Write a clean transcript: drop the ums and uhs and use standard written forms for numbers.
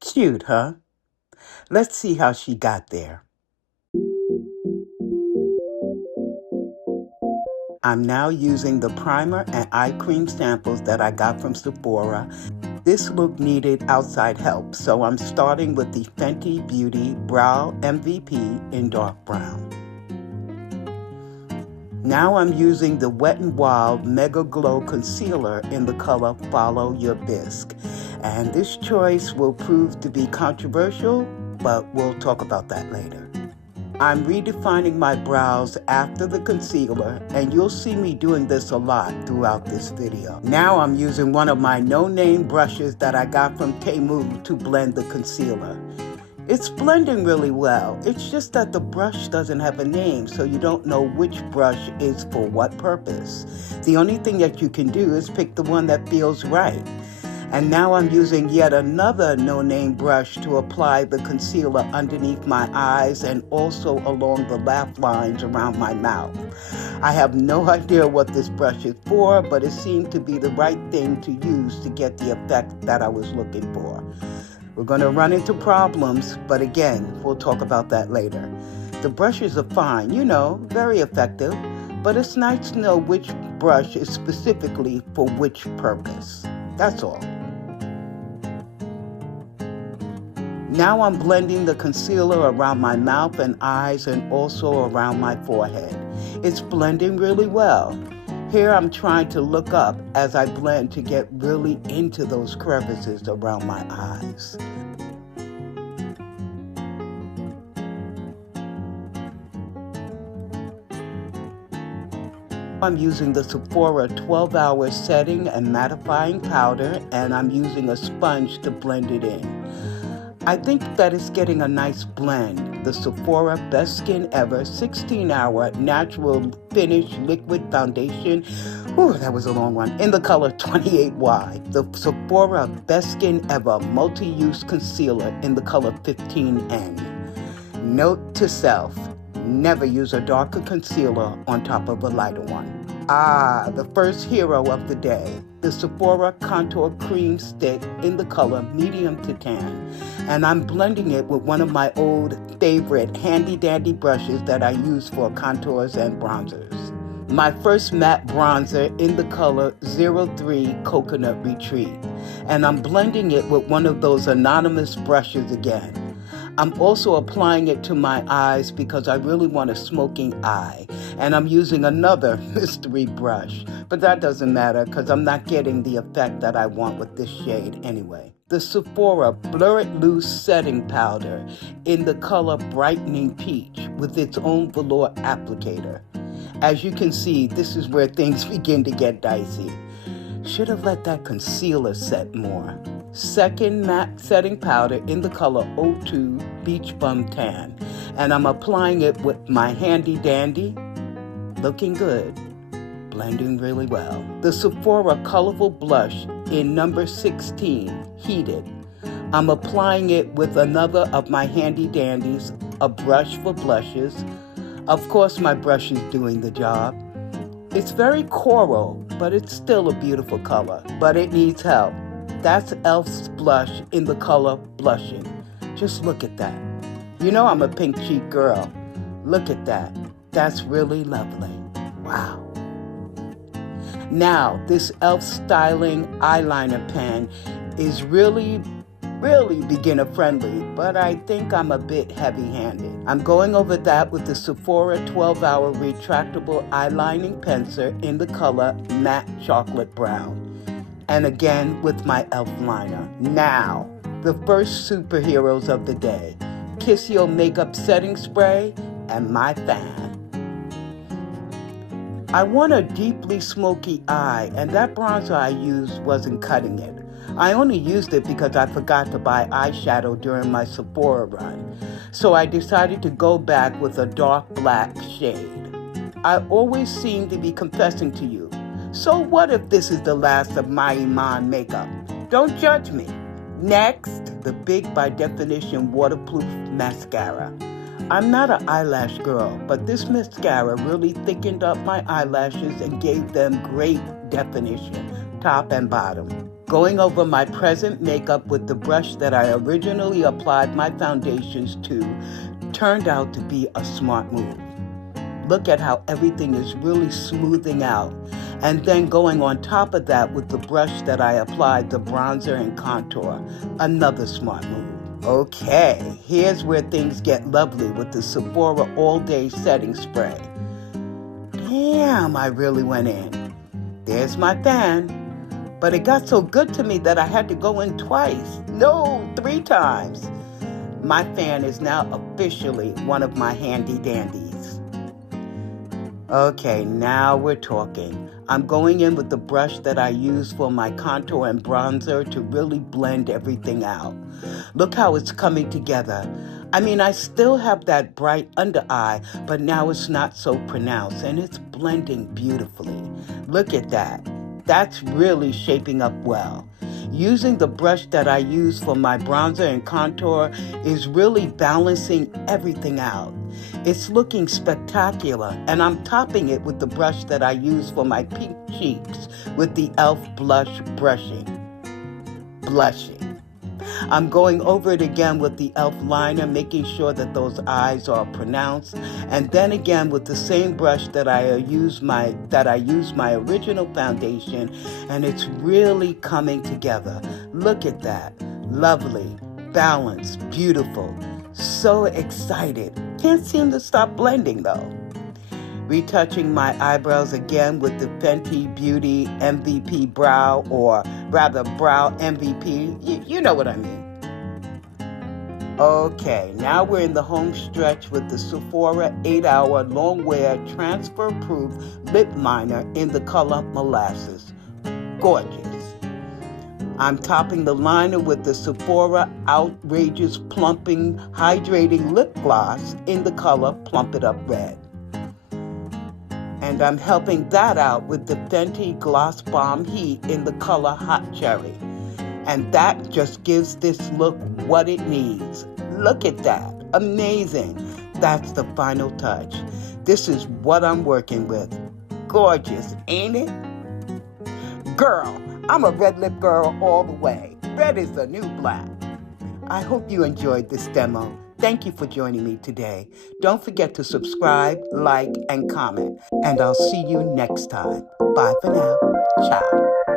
Cute, huh? Let's see how she got there. I'm now using the primer and eye cream samples that I got from Sephora. This look needed outside help, so I'm starting with the Fenty Beauty Brow MVP in dark brown. Now I'm using the Wet n Wild MegaGlo Concealer in the color Follow Your Bisque. And this choice will prove to be controversial, but we'll talk about that later. I'm redefining my brows after the concealer, and you'll see me doing this a lot throughout this video. Now I'm using one of my no-name brushes that I got from Taimand to blend the concealer. It's blending really well. It's just that the brush doesn't have a name, so you don't know which brush is for what purpose. The only thing that you can do is pick the one that feels right. And now I'm using yet another no-name brush to apply the concealer underneath my eyes and also along the laugh lines around my mouth. I have no idea what this brush is for, but it seemed to be the right thing to use to get the effect that I was looking for. We're going to run into problems, but again, we'll talk about that later. The brushes are fine, you know, very effective, but it's nice to know which brush is specifically for which purpose. That's all. Now I'm blending the concealer around my mouth and eyes and also around my forehead. It's blending really well. Here I'm trying to look up as I blend to get really into those crevices around my eyes. I'm using the Sephora 12-hour setting and mattifying powder, and I'm using a sponge to blend it in. I think that it's getting a nice blend. The Sephora Best Skin Ever 16-hour natural finish liquid foundation. Whew, that was a long one. In the color 28Y. The Sephora Best Skin Ever multi-use concealer in the color 15N. Note to self, never use a darker concealer on top of a lighter one. The first hero of the day, the Sephora Contour Cream Stick in the color medium to tan. And I'm blending it with one of my old favorite handy-dandy brushes that I use for contours and bronzers. My first matte bronzer in the color 03 Coconut Retreat. And I'm blending it with one of those anonymous brushes again. I'm also applying it to my eyes because I really want a smoking eye. And I'm using another mystery brush. But that doesn't matter because I'm not getting the effect that I want with this shade anyway. The Sephora Blur It Loose Setting Powder in the color Brightening Peach with its own velour applicator. As you can see, this is where things begin to get dicey. Should have let that concealer set more. Second matte setting powder in the color 02 Beach Bum Tan. And I'm applying it with my handy dandy. Looking good. Blending really well. The Sephora Colorful Blush in number 16 Heated. I'm applying it with another of my handy dandies, a brush for blushes. Of course my brush is doing the job. It's very coral, but it's still a beautiful color. But it needs help. That's e.l.f.'s blush in the color Blushing. Just look at that. You know I'm a pink cheek girl. Look at that. That's really lovely. Wow. Now, this e.l.f. Styling Eyeliner Pen is really beginner friendly, but I think I'm a bit heavy-handed. I'm going over that with the Sephora 12-hour retractable eyelining pencil in the color Matte Chocolate Brown. And again with my e.l.f. liner. Now, the first superheroes of the day. KISSIO Makeup Setting Spray and my fan. I want a deeply smoky eye, and that bronzer I used wasn't cutting it. I only used it because I forgot to buy eyeshadow during my Sephora run. So I decided to go back with a dark black shade. I always seem to be confessing to you. So what if this is the last of my Iman makeup? Don't judge me. Next, the Big by Definition Waterproof Mascara. I'm not an eyelash girl, but this mascara really thickened up my eyelashes and gave them great definition, top and bottom. Going over my present makeup with the brush that I originally applied my foundations to turned out to be a smart move. Look at how everything is really smoothing out. And then going on top of that with the brush that I applied the bronzer and contour, another smart move. Okay, here's where things get lovely with the Sephora All Day Setting Spray. Damn, I really went in. There's my fan. But it got so good to me that I had to go in twice. No, 3 times. My fan is now officially one of my handy dandies. Okay, now we're talking. I'm going in with the brush that I use for my contour and bronzer to really blend everything out. Look how it's coming together. I mean, I still have that bright under eye, but now it's not so pronounced and it's blending beautifully. Look at that. That's really shaping up well. Using the brush that I use for my bronzer and contour is really balancing everything out. It's looking spectacular, and I'm topping it with the brush that I use for my pink cheeks with the e.l.f. blush blushing. I'm going over it again with the e.l.f. liner, making sure that those eyes are pronounced, and then again with the same brush that I use my original foundation, and it's really coming together. Look at that. Lovely, balanced, beautiful. So excited. Can't seem to stop blending though. Retouching my eyebrows again with the Fenty Beauty MVP brow, or rather brow MVP. You know what I mean. Okay, now we're in the home stretch with the Sephora 8-Hour Long Wear Transfer Proof Lip Liner in the color Molasses. Gorgeous. I'm topping the liner with the Sephora Outrageous Plumping Hydrating Lip Gloss in the color Plump It Up Red. And I'm helping that out with the Fenty Gloss Bomb Heat in the color Hot Cherry. And that just gives this look what it needs. Look at that. Amazing. That's the final touch. This is what I'm working with. Gorgeous, ain't it? Girl, I'm a red lip girl all the way. Red is the new black. I hope you enjoyed this demo. Thank you for joining me today. Don't forget to subscribe, like, and comment. And I'll see you next time. Bye for now. Ciao.